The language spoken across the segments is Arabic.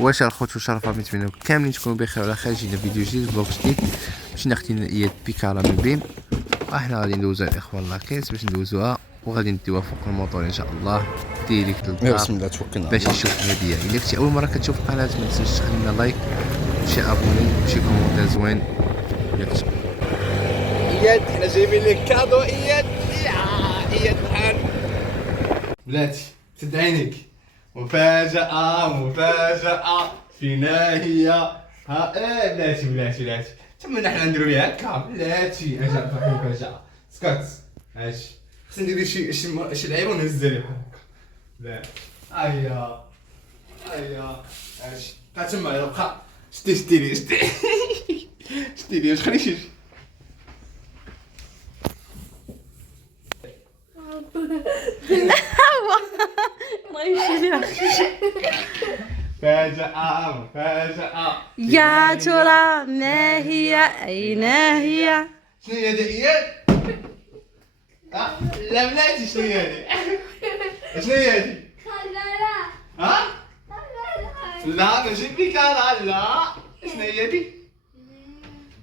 واش الخوت وشرفه نتمنوا كاملين تكونوا بخير وعلى خير. جينا فيديو جديد بلوك جديد باش نختي اياد بيكالا من بيم. احنا غادي ندوزوها الاخوان لاكيس باش ندوزوها وغادي نديوها فوق الموطور ان شاء الله ديريكت للدار. بسم الله توكلنا باش نشوف الهديه. الا كنتي اول مره كتشوف القناه ما تنساش تخلي لنا لايك وشي ابوني وشي كومونتير زوين. اياد حنا جايبين لك كادو اياد. اياد بحال بلاتي سد عينيك. مفاجأة فينا هي. ها بلاتي تما حنا نديرو ليها هكا بلاتي. اجا فاهم مفاجأة سكات. ماشي خصني ندير شي لعيبة ونهزها ليه بحال هكا. لا هيا ماشي بقى تما يلا بقى. شتي لي واش خليش يجي. مفاجأة يا ترى ما هي أين هي؟ شنو هي هادي اياد؟ لا بلاتي شنو هي هادي؟ شنو هي هادي؟ ها؟ لا ماشي بيكالا لا. شنو هي هادي؟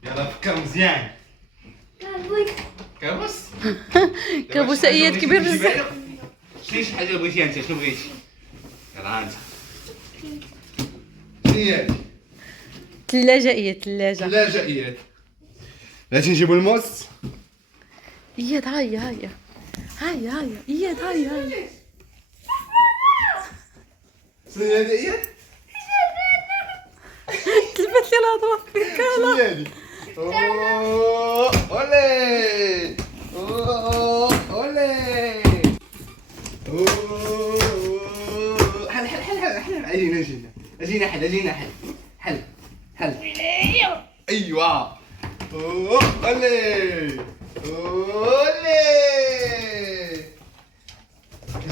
يلا فكر مزيان. كابوس كابوس اياد كبير بزاف. شنو شي حاجه بغيتيها انت؟ شنو بغيتي؟ يلا انت شنو هي هادي؟ ثلاجة اياد ثلاجة. ثلاجة اياد. بلاتي نجيبو الموس. اياد هيا اياد هيا. شنو هي هادي اياد؟ تلفت لي الهضرة في شنو بيكالا. هي هادي؟ اولي حل اجينا حل ايوا اولي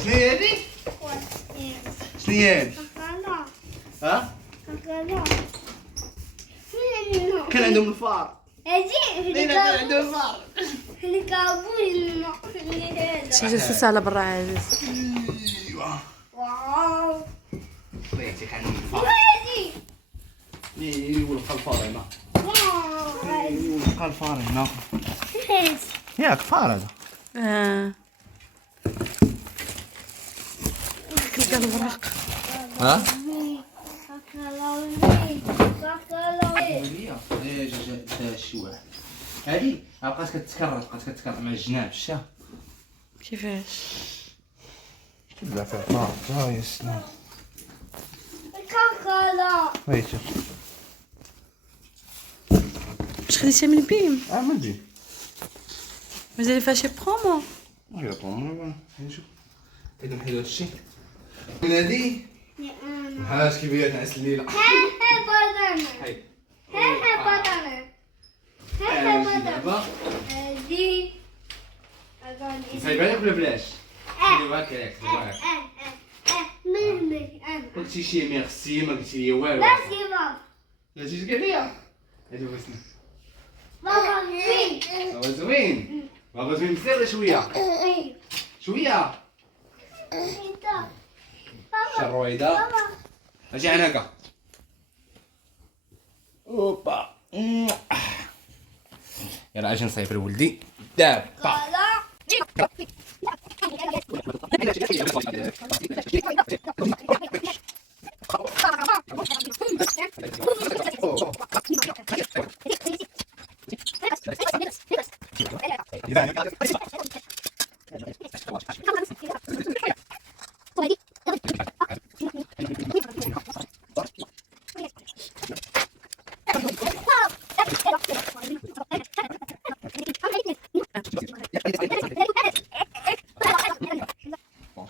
شنو هي هادي؟ شنو هي هادي؟ ها؟ كان عندهم الفار. كان عندهم الفار. شي جالس على برا عاجز. ايوا بغيتي كان عندهم الفار. ولقى الفار هنا. ولقى الفار هنا. ياك فار هذا. كلكا الوراق. ها؟ جا شي واحد. هادي بقات كتكرر مع الجناب شتا. كيفاش؟ كتبلع فيها الفار. ها يا سلام. هايتا. واش خديتها من بيم؟ من بين. مازال فيها شي برومو؟ غير طون نشوف. اذا نحيدو هادشي. من هادي هاش كيفاش نعس الليله. هاي نصايبها لك ولا بلاش؟ خليوها هكاك قلتي شي ميرسي ما قلتي لي والو. لا جيت قال لي هادي هو اسمه بابا زوين. بابا زوين مزيان ولا شويه؟ شويه شرويده. اجي عناقه. اوبا يلا اجي نصايب لولدي دابا.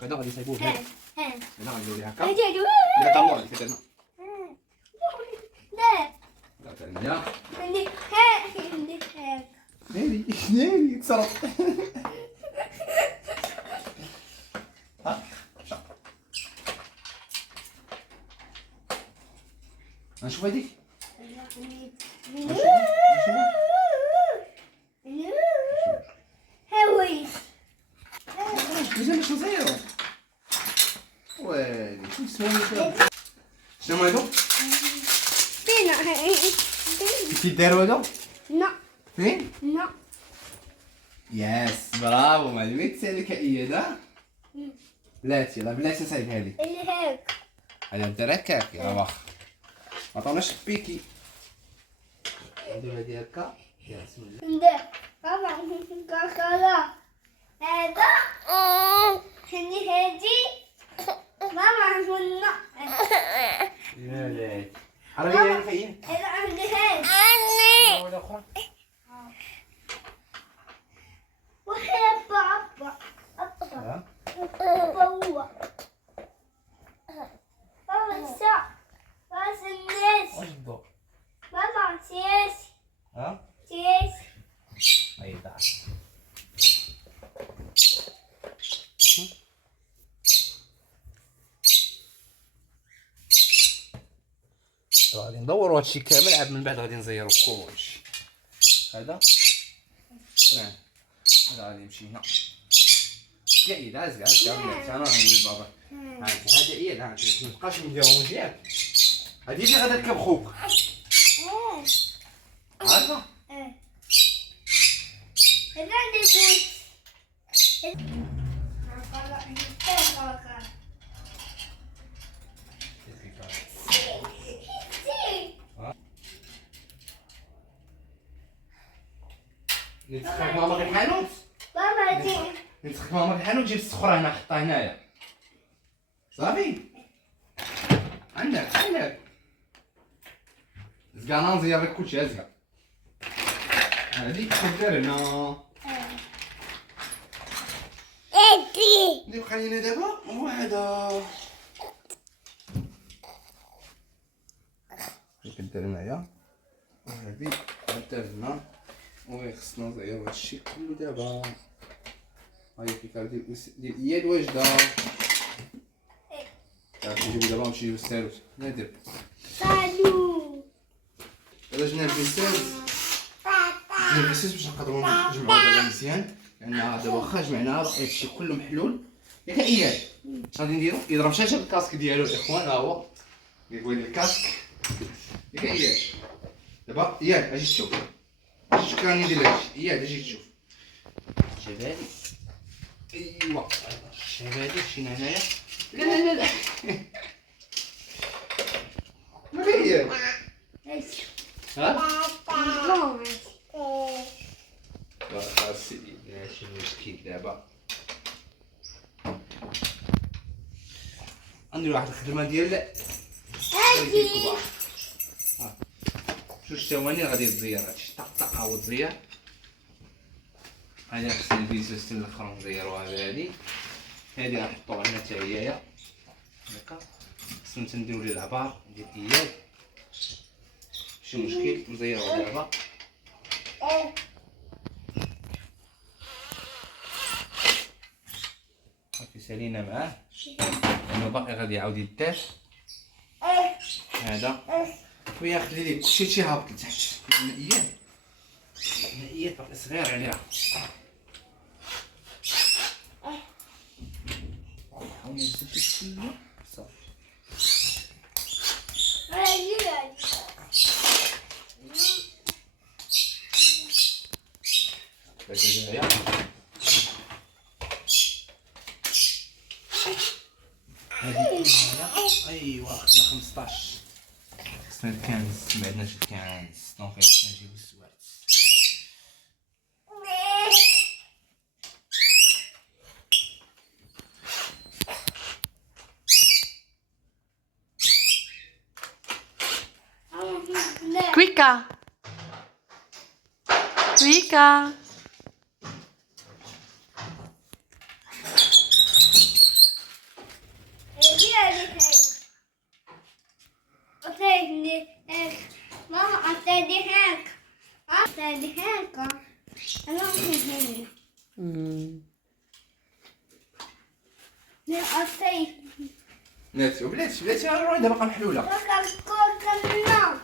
كذا غادي يصايبوه هنا. هنا غادي نديرو هكا. لا طلعوا لك هنا. لا ناري تصرف. ها نشوف هذيك. مازال مش مزيرو. ويلي شنو سويت؟ شنو هادو؟ فين؟ كي داروا هادو؟ لا فين؟ لا ياس برافو معلمي تسالك اياد ها؟ بلاتي لا بلاتي نساعدها لك. اللي هيك انا ندير هكاك يا واخا ما عطاوناش بيكي. ندير هادي هكا يا بسم الله. ندير بابا كاكالا هذا هني هادي ماما كنا يا ليت عربية فين؟ هذا عندي هاد ولا اخرى؟ وهي بابا ها؟ بابا هو بابا الساعة بابا الناس واش الضوء؟ بابا سياسي ها؟ سياسي اي تعال. غادي ندورو هادشي كامل عاد من بعد غادي نزيرو كلشي. هذا فران هذا غادي يمشي هنا. كاين عزق عزق عزق انا غنقول لبابا هذا هي ما نبقاش نديرو مزيان. هادي اللي غادا تركب خوك عارفه. هذا عندي فوت نتسخر ماما الحانوت بابا دي نتسخر ماما الحانوت جيب الصخره هنا حطها هنايا صافي. عندك زكا انا نزير لك كلشي زكا. هادي كدير هنا اللي بقى لينا دابا هو هذا. كدير هنايا وهادي كدير هنا وخصنا نزيرو هادشي كله دابا. هاهي الفكرة ديال اياد واجدة. نجيبو دابا ونمشيو للسالوت نادر. سالو الا جينا للسالوت جينا للسالوت باش نقدرو نجمعو دابا مزيان لان دابا واخا جمعناها باقي هادشي كله محلول. ياك اياد غادي نديرو يضرب شاشه بالكاسك ديالو الاخوان. ها هو يقول الكاسك ياك اياد. دابا اياد اجي تشوف اجي تشوف راني ندير هادشي. اياد اجي تشوف شبابي. ايوا شبابي مشينا هنايا. لا لا لا لا ما هي ها خلاص ماشي مشكل. دابا ندير واحد الخدمه ديال الكبار. جوج ثواني غادي تزير هادشي طق طق عاود تزير. هادي خصني البيزوس الاخر نزيروها بهادي. هادي غنحطوها هنا حتى هي هكا. خصنا نديرو ليه العبار ديال اياد ماشي مشكل نزيروها دابا. صافي سالينا معاه لانه باقي غادي يعاود يدار. هذا ويا خلي ليه كلشي هابط لتحت. اياد باقي صغير عليها. حاول نزيد شويه صافي. باش هنايا هادي ايوا خصنا 15. خصنا الكنز ما عندناش الكنز دونك خصنا نجيبو السوارت. كويكا كويكا ماما أعطيني هيك أعطيني هيك أنا أعطيني لا أعطيني بلاتي بلاتي راه دابا باقا محلوله. كوكا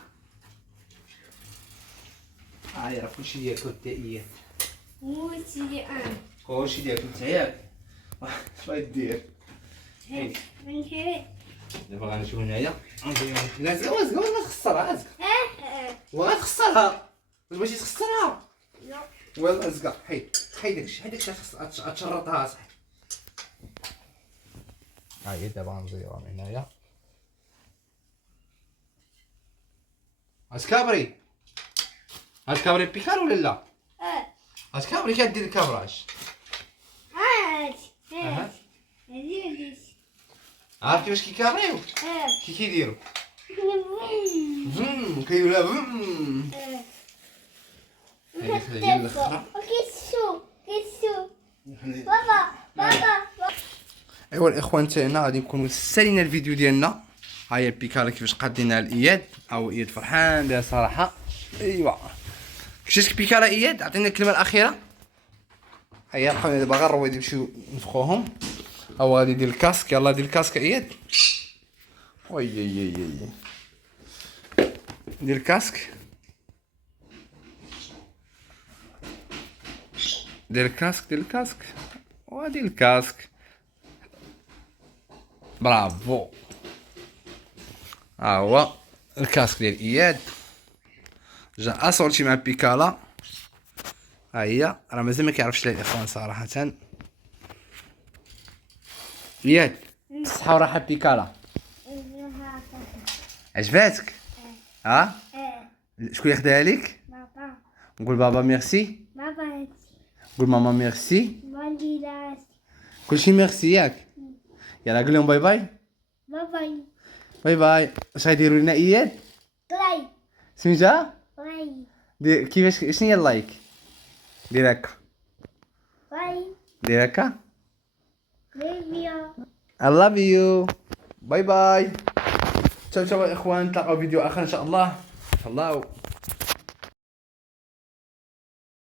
هاي راه كلشي ديالك انت اياد. وشي أنا كلشي ديالك انت ياك. اش بغيت دير؟ من هيك دابا غنمشيو هنايا لا زوز ما تخسرها ازكى اه وغتخسرها واش بغيتي تخسرها لا ويلا ازكى حيد داكشي غتشرطها صاحبي ها هي دابا غنزيروها من هنايا اسكابري اسكابري بيكار ولا لا اه اسكابري كدير الكابراج هاد أها. هادي عارف كيفاش كيكابريو اه كيديروا كيقولها هي خلينا الاخرى كيسو بابا ايوا الاخوان تاعنا غادي نكونوا سالينا الفيديو ديالنا. ها هي البيكالا كيفاش قادينها الاياد او اياد فرحان بها صراحه. ايوا كيفاش البيكالا اياد عطينا الكلمه الاخيره. هيا بقاو دابا غير رويد يمشيو نفخوهم او غادي يدير الكاسك. يلاه دير الكاسك اياد وي دير الكاسك دير الكاسك ودير الكاسك برافو. ها هو الكاسك ديال اياد جا اسورتي مع بيكالا. ها هي راه مازال ما كيعرفش لها الاخوان صراحه. اياد الصحه وراحه بيكالا عجباتك؟ ها شكون اللي خداها لك؟ بابا نقول بابا ميرسي بابا نقول ماما ميرسي ماليلاس كلشي ميرسي ياك. يلا قول لهم باي باي بابا باي باي. اش غيديروا لنا اياد طلاي سميتها طلاي دير كيفاش شنو هي اللايك دير هكا طلاي دير هكا بيبيا I love you باي باي. تشاو تشاو اخوان نتلاقاو فيديو اخر ان شاء الله.